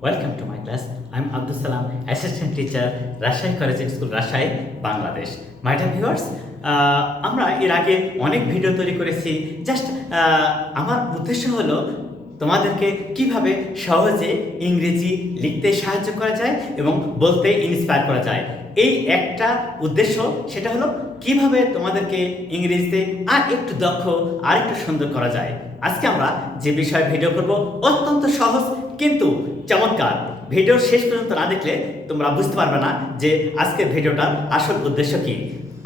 Welcome to my class. I'm Abdus Salam, Assistant Teacher, Rajshahi Collegiate School, Rajshahi, Bangladesh. My dear viewers, আমরা এর আগে অনেক video তৈরি করেছি। জাস্ট আমার উদ্দেশ্য হলো তোমাদেরকে কিভাবে সহজে ইংরেজি লিখতে সাহায্য করা যায় এবং বলতে ইন্সপায়ার করা যায়। এই একটা উদ্দেশ্য, সেটা হলো কিভাবে তোমাদেরকে ইংরেজিতে আর একটু দক্ষ আর একটু সুন্দর করা যায়। আজকে আমরা যে বিষয়ে ভিডিও করব অত্যন্ত সহজ কিন্তু চমৎকার। ভিডিওর শেষ পর্যন্ত না দেখলে তোমরা বুঝতে পারবে না যে আজকের ভিডিওটার আসল উদ্দেশ্য কি।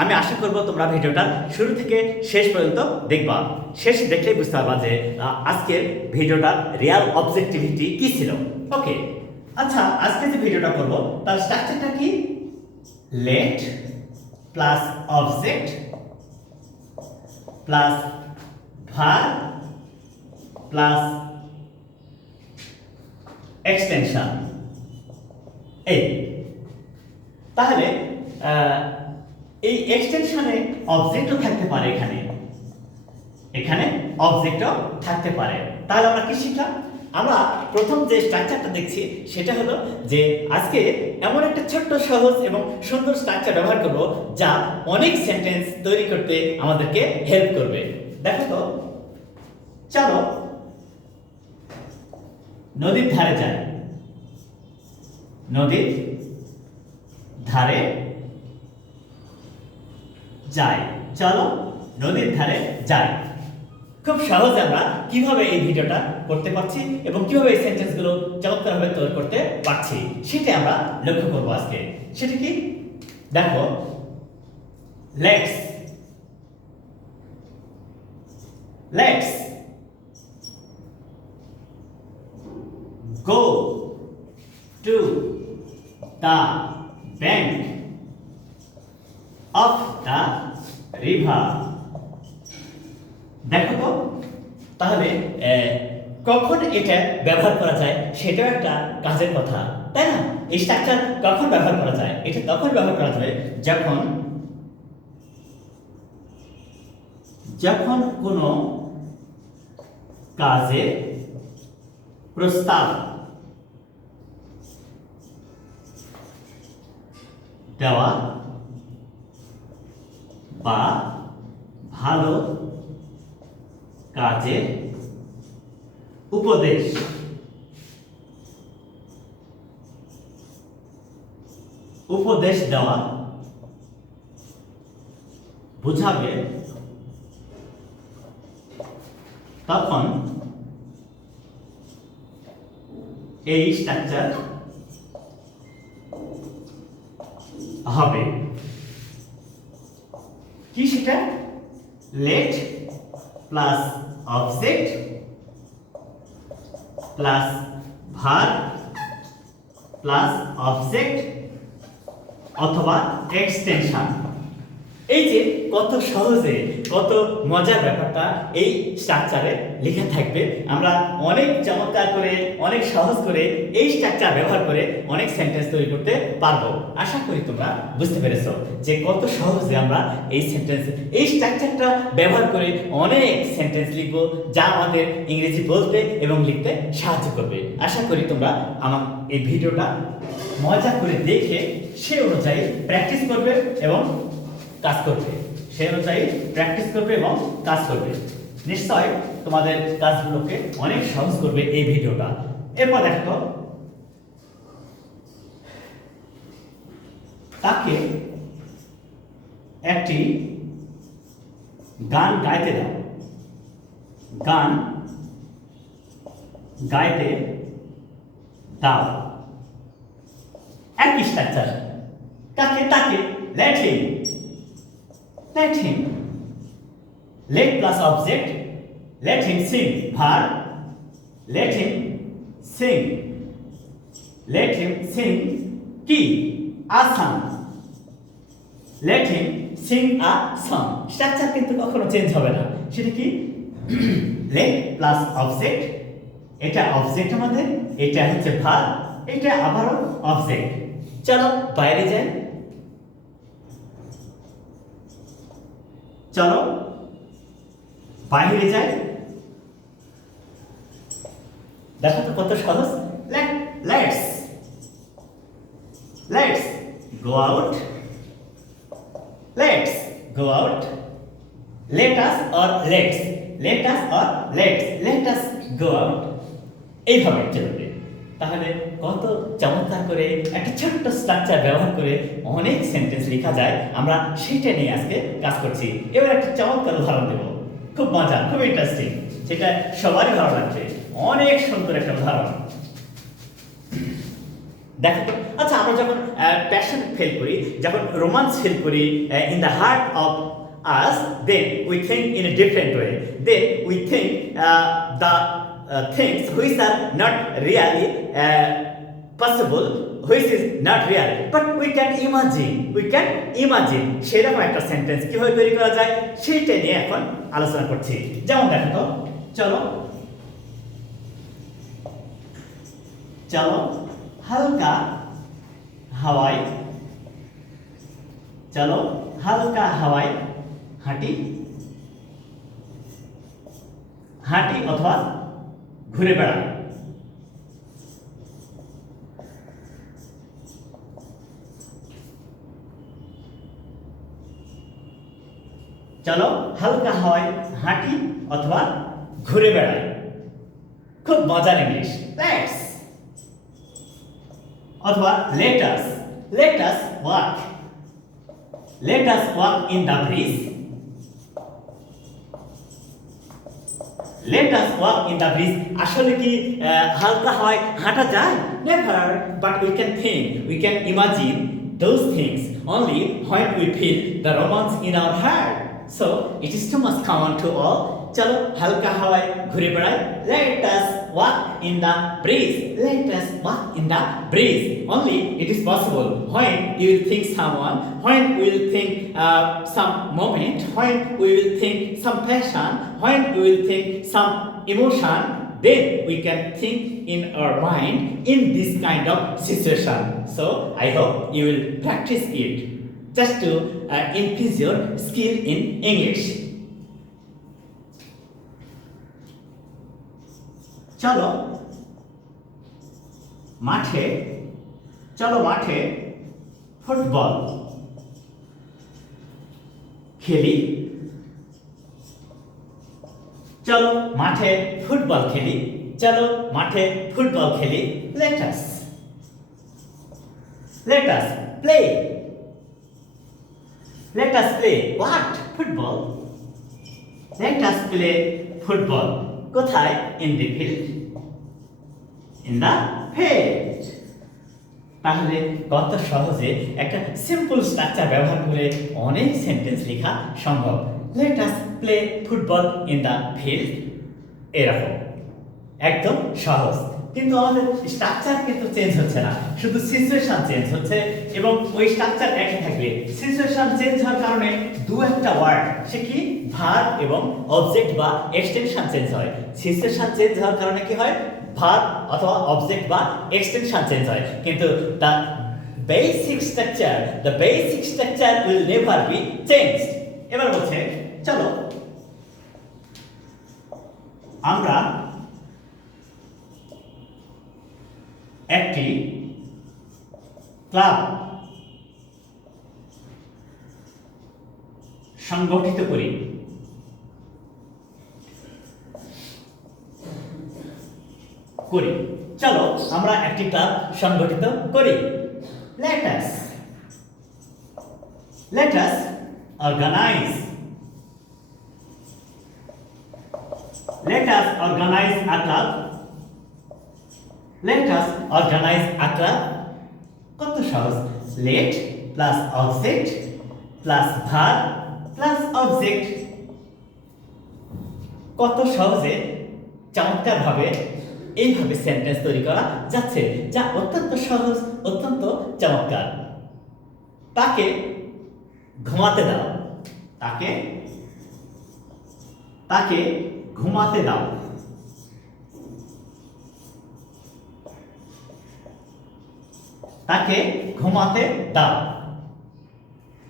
আমি আশা করব তোমরা ভিডিওটা শুরু থেকে শেষ পর্যন্ত দেখবা। শেষ দেখলেই বুঝতে পারবা যে আজকের ভিডিওটার রিয়াল অবজেক্টিভিটি কি ছিল। ওকে, আচ্ছা, আজকে যে ভিডিওটা করব তার স্ট্রাকচারটা কি? Let plus object plus verb plus extension. এই তাহলে এই এক্সটেনশনে অবজেক্টও থাকতে পারে, এখানে অবজেক্টও থাকতে পারে। তাহলে আমরা কি শিখলাম? আমরা প্রথম যে স্ট্রাকচারটা দেখছি সেটা হলো যে আজকে এমন একটা ছোট্ট সহজ এবং সুন্দর স্ট্রাকচার ব্যবহার করব যা অনেক সেন্টেন্স তৈরি করতে আমাদেরকে হেল্প করবে। দেখো তো, চলো নদীর ধারে যাই। নদীর ধারে যাই, চলো নদীর ধারে যাই। খুব সহজে আমরা কিভাবে এই ভিডিওটা করতে পারছি এবং কিভাবে এই সেন্টেন্সগুলো চমৎকারভাবে তৈরি করতে পারছি সেটা আমরা লক্ষ্য করব আজকে। সেটা কি? দেখো, let's go to the bank of the river. দেখো তো, তাহলে কখন এটা ব্যবহার করা যায় সেটাও একটা কাজের কথা, তাই না? এই স্ট্রাকচার কখন ব্যবহার করা যায়? এটা তখন ব্যবহার করা যাবে যখন কোনো কাজের প্রস্তাব দেওয়া বা ভালো কাজের উপদেশ দেওয়া বোঝাবে, তখন এই স্ট্রাকচার হবে। কি সেটা? Let plus object plus verb plus object অথবা এক্সটেনশন। এই যে কত সহজে, কত মজার ব্যাপারটা এই স্ট্রাকচারে লেখা থাকবে। আমরা অনেক চমৎকার করে, অনেক সহজ করে এই স্ট্রাকচার ব্যবহার করে অনেক সেন্টেন্স তৈরি করতে পারবো। আশা করি তোমরা বুঝতে পেরেছো যে কত সহজে আমরা এই স্ট্রাকচারটা ব্যবহার করে অনেক সেন্টেন্স লিখবো যা আমাদের ইংরেজি বলতে এবং লিখতে সাহায্য করবে। আশা করি তোমরা আমার এই ভিডিওটা মজা করে দেখে সে অনুযায়ী প্র্যাকটিস করবে এবং কাজ করবে। সেই অনুযায়ী প্র্যাকটিস করবে এবং কাজ করবে। নিশ্চয় তোমাদের কাজগুলোকে অনেক সহজ করবে এই ভিডিওটা। এরপর দেখো, তাকে একটি গান গাইতে দাও। গান গাইতে দাও, একই স্ট্রাকচার। তাকে let him let plus object, let him sing. Verb, let him sing কি? a song. let him sing a song. Structure কিন্তু কখনো চেঞ্জ হবে না। সেটা কি? let plus object, এটা অবজেক্ট আমাদের, এটা হচ্ছে ভার্ব, এটা আবারও অবজেক্ট। চলো বাইরে যাই। চলো বাইরে যাই। দেখো তো কত সহজ। Let's go out, let's go out, let us or let's, let us or let us go out, এইভাবে চলবে। তাহলে কত চমৎকার করে একটা ছোট্ট স্ট্রাকচার ব্যবহার করে অনেক সেন্টেন্স লেখা যায়, আমরা সেটা নিয়ে আজকে কাজ করছি। এবার একটা চমৎকার উদাহরণ দেব, খুব মজা, খুব ইন্টারেস্টিং, সেটা সবারই ভালো লাগবে। অনেক সুন্দর একটা উদাহরণ দেখো তো। আচ্ছা, আমরা যখন প্যাশন ফিল করি, যখন রোমান্স ফিল করি in the heart of us, then we think in a different way, then we think the things which are not really possible, which is not real, but we can imagine সেরকম একটা sentence কিভাবে তৈরি করা যায় সেইটা নিয়ে এখন আলোচনা করছি। যেমন দেখো তো, চলো হালকা হাওয়ায়, চলো হালকা হাওয়ায় হাঁটি, হাঁটি অথবা ঘুরে বেড়াই। চলো হালকা হাওয়ায় হাঁটি অথবা ঘুরে বেড়াই, খুব মজার ইংলিশ। লেটস অথবা let us walk in the breeze, let us walk in the breeze। আসলে কি হালকা হাওয়ায় হাঁটা যায়? Never, but we can imagine those things only when we feel the romance in our heart, so it is too much common to all। চলো হালকা হাওয়ায় ঘুরে বেড়াই, let us walk in the breeze, let us walk in the breeze, only it is possible when you will think someone, when we will think some moment, when we will think some passion, when we will think some emotion, then we can think in our mind in this kind of situation। So I hope you will practice it just to increase your skill in English। চলো মাঠে football খেলি, চলো মাঠে football খেলি, চলো মাঠে football খেলি। let us play, let us play what? Football, let us play football। কোথায়? in the field, in the field। তাহলে কত সহজে একটা সিম্পল স্ট্রাকচার ব্যবহার করে অনেক সেন্টেন্স লেখা সম্ভব। let us play football in the field, এরকম একদম সহজ। কিন্তু আমাদের স্ট্রাকচার কিন্তু চেঞ্জ হচ্ছে না, শুধু সিচুয়েশন চেঞ্জ হচ্ছে এবং ওই স্ট্রাকচার একই থাকবে। সিচুয়েশন চেঞ্জ হওয়ার কারণে দু একটা ওয়ার্ড, সে কি ভার্ব এবং অবজেক্ট বা এক্সটেনশন চেঞ্জ হয়। সিচুয়েশন চেঞ্জ হওয়ার কারণে কি হয়? ভার্ব অথবা অবজেক্ট বা এক্সটেনশন চেঞ্জ হয়, কিন্তু the basic structure will never be changed. এবার বলছে চলো আমরা একটি ক্লাব সংগঠিত করি, চলো আমরা একটি ক্লাব সংগঠিত করি। let us organize, let us organize a club, let us organize a club। কত সহজ, let plus object plus verb plus object, কত সহজে চমৎকার ভাবে এইভাবে সেন্টেন্স তৈরি করা যাচ্ছে, যা অত্যন্ত সহজ, অত্যন্ত চমৎকার। তাকে ঘুমাতে দাও, তাকে ঘুমাতে দাও, তাকে ঘুমাতে দাও।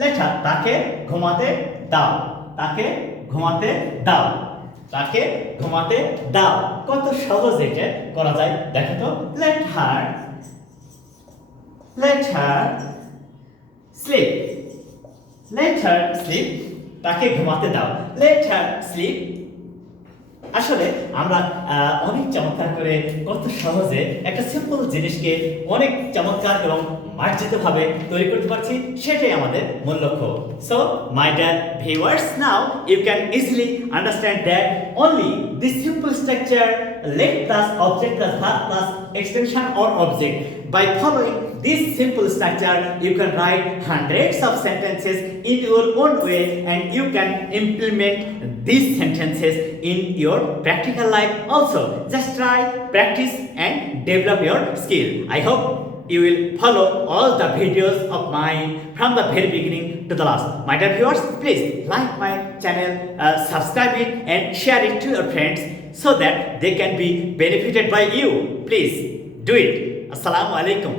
লেখা তাকে ঘুমাতে দাও, তাকে ঘুমাতে দাও, তাকে ঘুমাতে দাও। কত সহজ এটা করা যায় দেখো তো। let her sleep. Let her sleep. তাকে ঘুমাতে দাও। Let her sleep. আসলে আমরা অনেক চমৎকার করে কত সহজে একটা সিম্পল জিনিসকে অনেক চমৎকার এবং মার্জিতভাবে তৈরি করতে পারছি, সেটাই আমাদের মূল লক্ষ্য। So my dear viewers, now you can easily understand that only this simple structure let plus object plus verb plus extension or object. By following this simple structure, you can write hundreds of sentences in your own way, and you can implement these sentences in your practical life also. Just try, practice and develop your skill. I hope you will follow all the videos of mine from the very beginning to the last. My dear viewers, please like my channel, subscribe it and share it to your friends so that they can be benefited by you. Please do it. Assalamu alaikum.